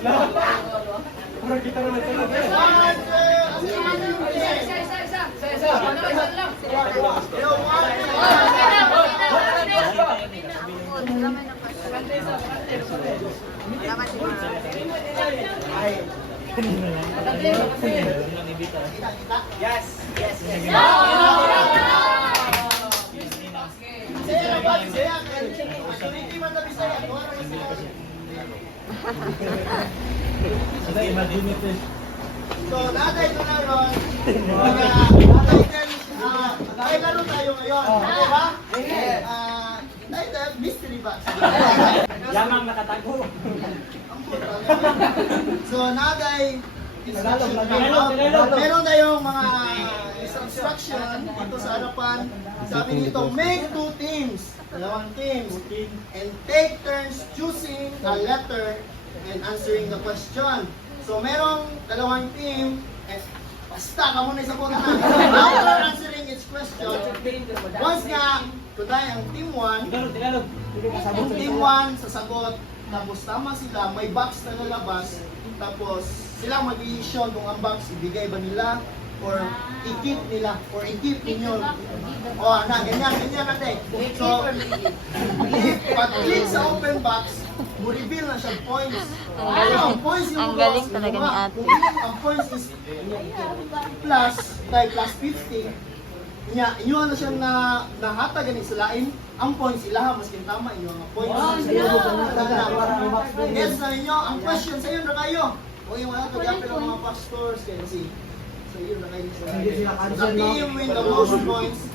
Parang kita naman ito lang. Yes. Yes. So, natay ito na yun. Ay, laro tayo ngayon. Okay ba? Title, mystery box. Yamang nakatago. So, natay instruction. Meron tayong mga instruction dito sa harapan. Sabi nito, make 2 teams. Dalawang teams. And take turns choosing a letter and answering the question. So, merong dalawang team. Basta ka muna sa na. After answering each question, once nga, today ang team 1, yung team 1 sasagot, tapos tama sila, may box na lalabas, tapos sila mag-i-issue kung ang box ibigay ba nila or i-keep nila or i-keep ninyo. O, ganyan natin. So, pag-click sa open box, mo-reveal na siya points. Ang points yung Ang galing talaga ni ate. Ang points is plus 50. Inyo na siya na nahata ganing sa lain. Ang points ilaha maskin tama inyo ang points. Yes na inyo. Ang question sa iyo na kayo. O yung mga kagapil ng mga pastors kasi sa iyo na kayo sa team win the most points.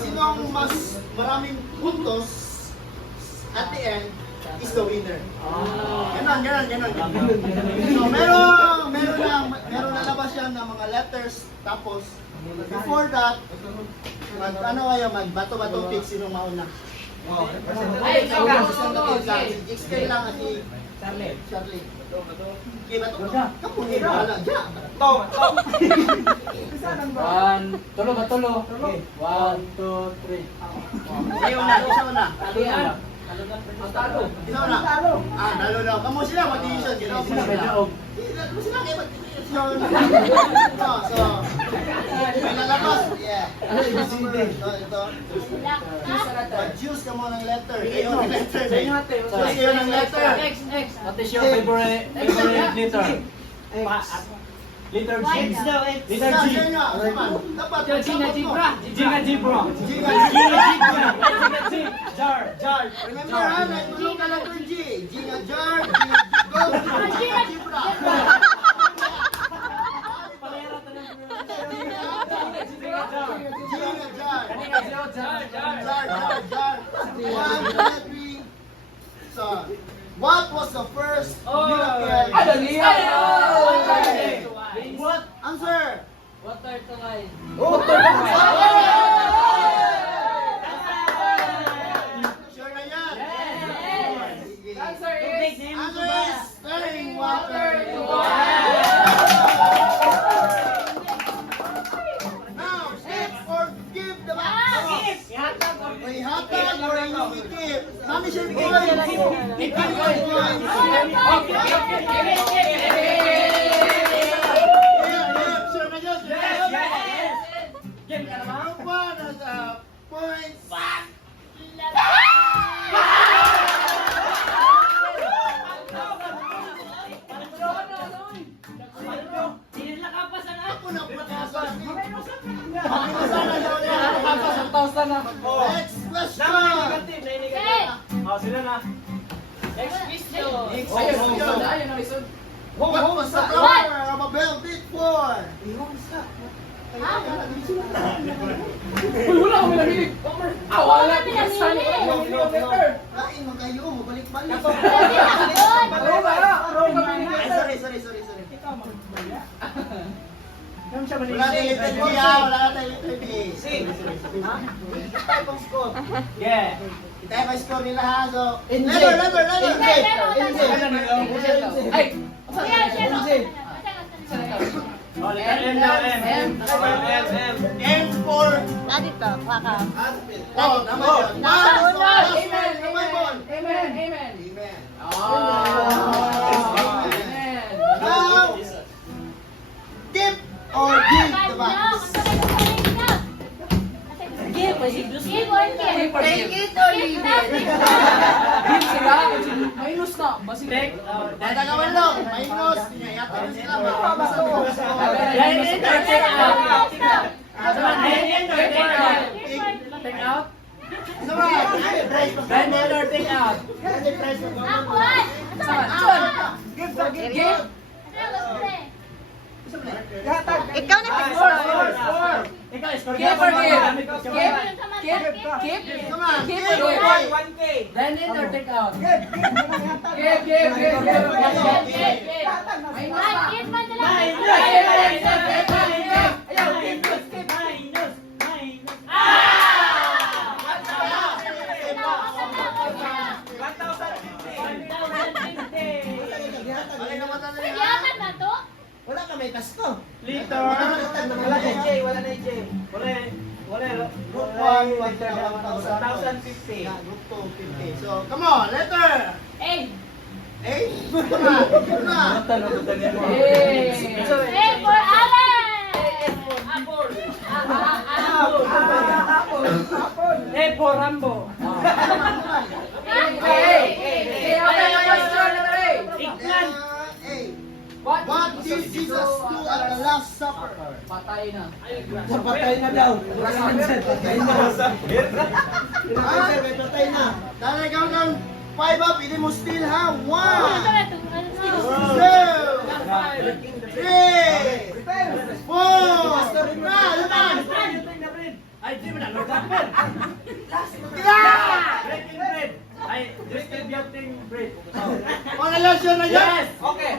Sino ang mas maraming puntos at the end is the winner. Ganon. So, meron na labas yan ng mga letters. Tapos, before that, magbato-bato pick sino mauna. Ay, XK lang at si Charlie. Okay, bato ko. Kapuni, wala. Tulo. 1, 2, 3. Isa una. Isa na. Nalo na. Kamu sila mag-decision. Kamu sila kayo mag-decision. So, may lalabas. Yeah. Ito. Mag-choose ka mo ng letter. Kayo ng letter. Choose kayo ng letter. What is your favorite letter? Letter G. Letter G. Dapat. Gina. Jar. Remember ha, nagtulong ka letter G. Gina Jar. Gina Jibra. So, what was the first miracle? What? Answer! Water to life. Sure na yan? Answer is turning water to wine. Now, skip or give the box. May hatag or yung ikip. Nami siya points. Next question. Sila na. Next question. What was the color of a velvet floor? Wala kami nahilig. Wala Lain mo kayo, mabalik-balik. Sorry. Wala tayong letter B ha, wala tayong letter B. Kita tayo pang score. Yeah. Kita tayo pang score nila ha, so... Letter. Ay! M for... Dito, waka. Oh, naman yun. Amen. Amen. Amen. Amen. Oh. keeper Take give. it or leave it. Give sila. Minus na. Basig. Dadagawan lang. Minus. Yata rin sila. Then enter, take out. Take out. Then enter, take out. Give. Ikaw na Ikaw, score. Give or give? Give. Give. Come on. Give or give? 1K. Then enter, take out. Give. Minus na. Ayaw, give. Wala ka may kasto. Lito. Wala na J. Wala. Group 1, 1,050. Group 2, 50. So, come on, letter. A. Come on. Eh, for Rambo. Iklan. What did Jesus do at the Last Supper? Patay na. Patay na daw. Patay na. Talagang ng 5 up, hindi mo still ha. 1, 2, 3, 4, Ay, di mo na. Lord Upper. Breaking bread. Ay, distributing bread. Mga lasyon na yan. Yes. Okay.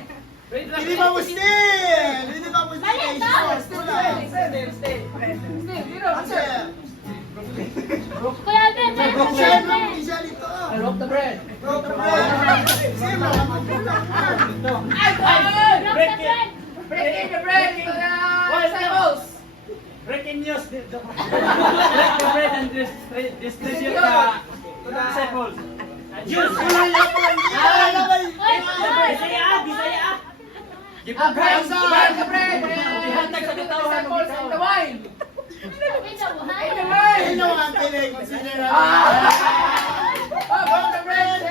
Hindi pa mo still. Hindi pa mo still. Still lang. Answer. Isa dito. Rock the bread. Broke the bread. Same lang. Breaking the bread. Disciples. Breaking news. Break the bread and distribute to the disciples. Juice. Bisaya. Give the bread. Break the bread. Ihatag sa disciples and the wine. Sino ang pinag-consider? Break the bread.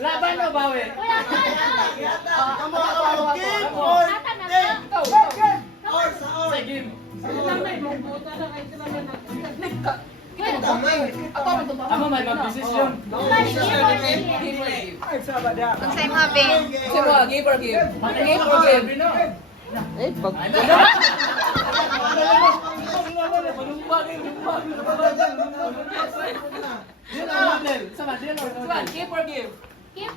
Laban o bawi? Come on, give or take. Or sa or. Sige. Amo may mag-desisyon. Kung sa'yo mga Ben. Sige, give or give. Give or give. Eh, pag... Give or give. Give.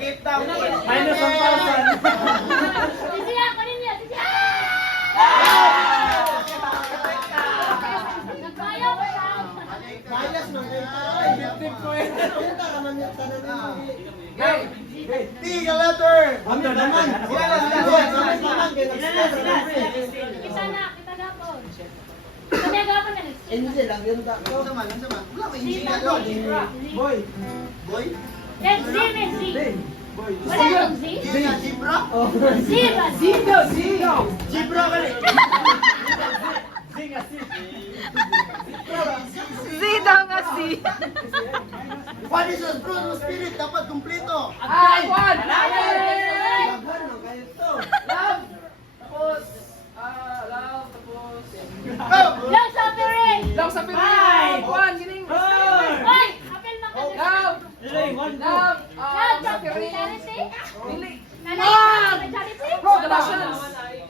Keep down. Minus 1,000. Kailas ng Tiga letter. Ando naman. Enze lang yun ta. Ano man? Wala may engineer doon. Boy. Boy? Wala yung Z? Hindi nga, Zebra? Zebra ka rin. Z daw nga Z. What is the fruit of spirit? Dapat kumpleto. Ay! One! Love. Tapos, love, tapos, Go. Lang sa pirin! lang sa pirin. Ay! One, gining. Hoy! Apel man ka Love, love, Lang sa sa pirin. charity? Dili. Nanay sa charity? Congratulations.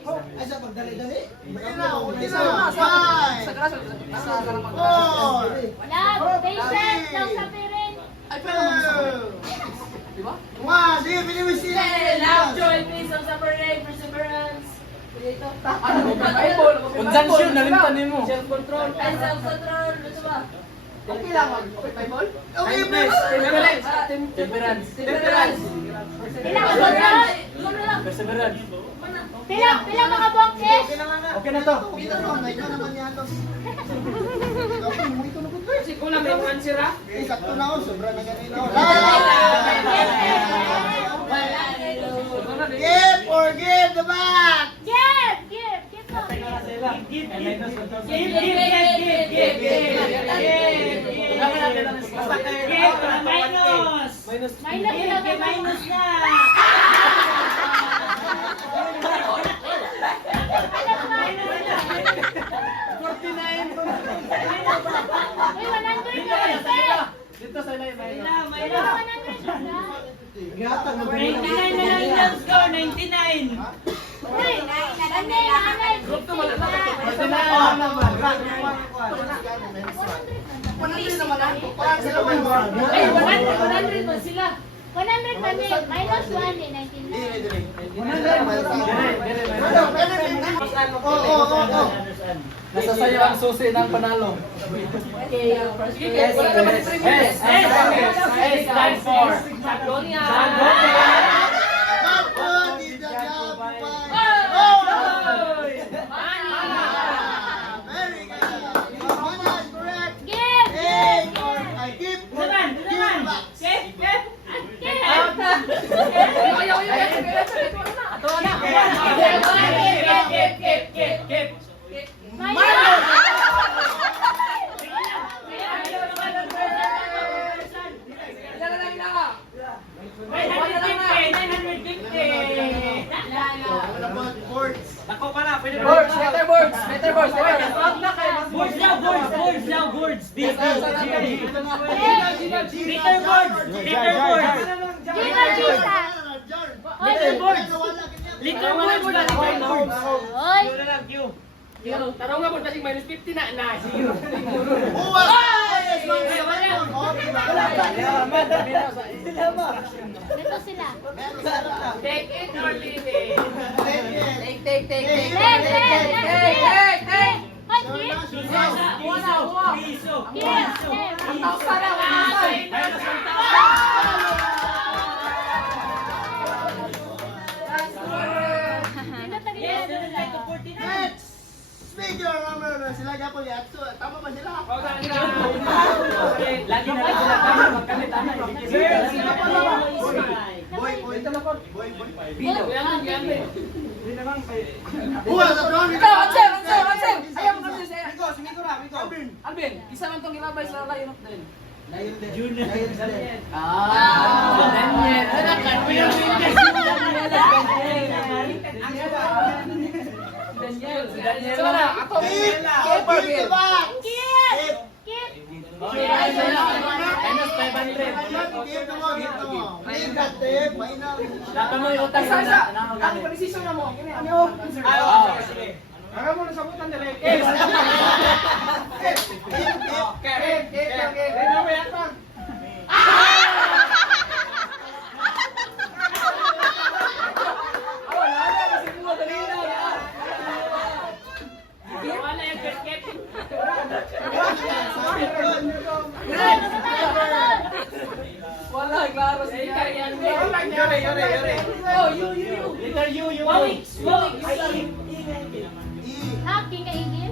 Ay, sa pagdali-dali? Hindi Sa na. Five. grasa, sa karaman. Four. Lang, patience! Lang sa pirin! Ay, pero mag-gusto. Di ba? One. Sige, pili sila. Love, joy, peace, long suffering, perseverance. Dito. Ano ba? Bible. Conjunction, nalimtanin mo. Self-control. And self-control. Ano ba? Okay lang. Okay, Bible? Okay, Temperance. Temperance. Temperance. Ilang control? Ano lang? Perseverance. Pila mga bongkes? Okay na to. Pita to, na ikaw naman yatos. Okay, mo ito na po. Kasi kulang yung answer ha? Eh, sakto na ako, sobra na ganito. Wala. Wala. Give or give the back! Give! Give mo! Minus na! Uy, 100 na kasi! Dito sa ilay, Pero 100 na. Gatag mo 99 na lang yung score, 99. Uy, nanay. Group to wala na. Basta na naman. Ay, 100 mo sila. 100 na din. Minus 1 eh, 99. Oo. Nasa sayo ang susi ng panalo. S stands for Sagdonia. Very good. Mana is correct. Give! Hey, I give. What about boards? Ako pala, pwede ba? Boards, better boards. Boards now, boards. Peter boards! Little boards lang, boards. Oy! Taro nga po kasi minus 50 na. Dito sila. Take it or leave it. Take. Hoy, give! Next! Speaker, sila gapon yan. Tama ba sila? Lagi na lang sila kami magkamit-anay. Boy. Ayaw mo kasi siya. Alvin, isa lang tong gilabay sa Lion of Den. Daniel. Daniel. So na, ako. Give back! Give! Minus 500. Give mo. Mainam. Dapat mo yung utang Sa. na. Ang pag-decision na mo. Ano? Sige. Ang mo na sagutan dali. Wala, klaro si Karian. Yore. Oh, you. Letter U, you. Ah, king ka ingin?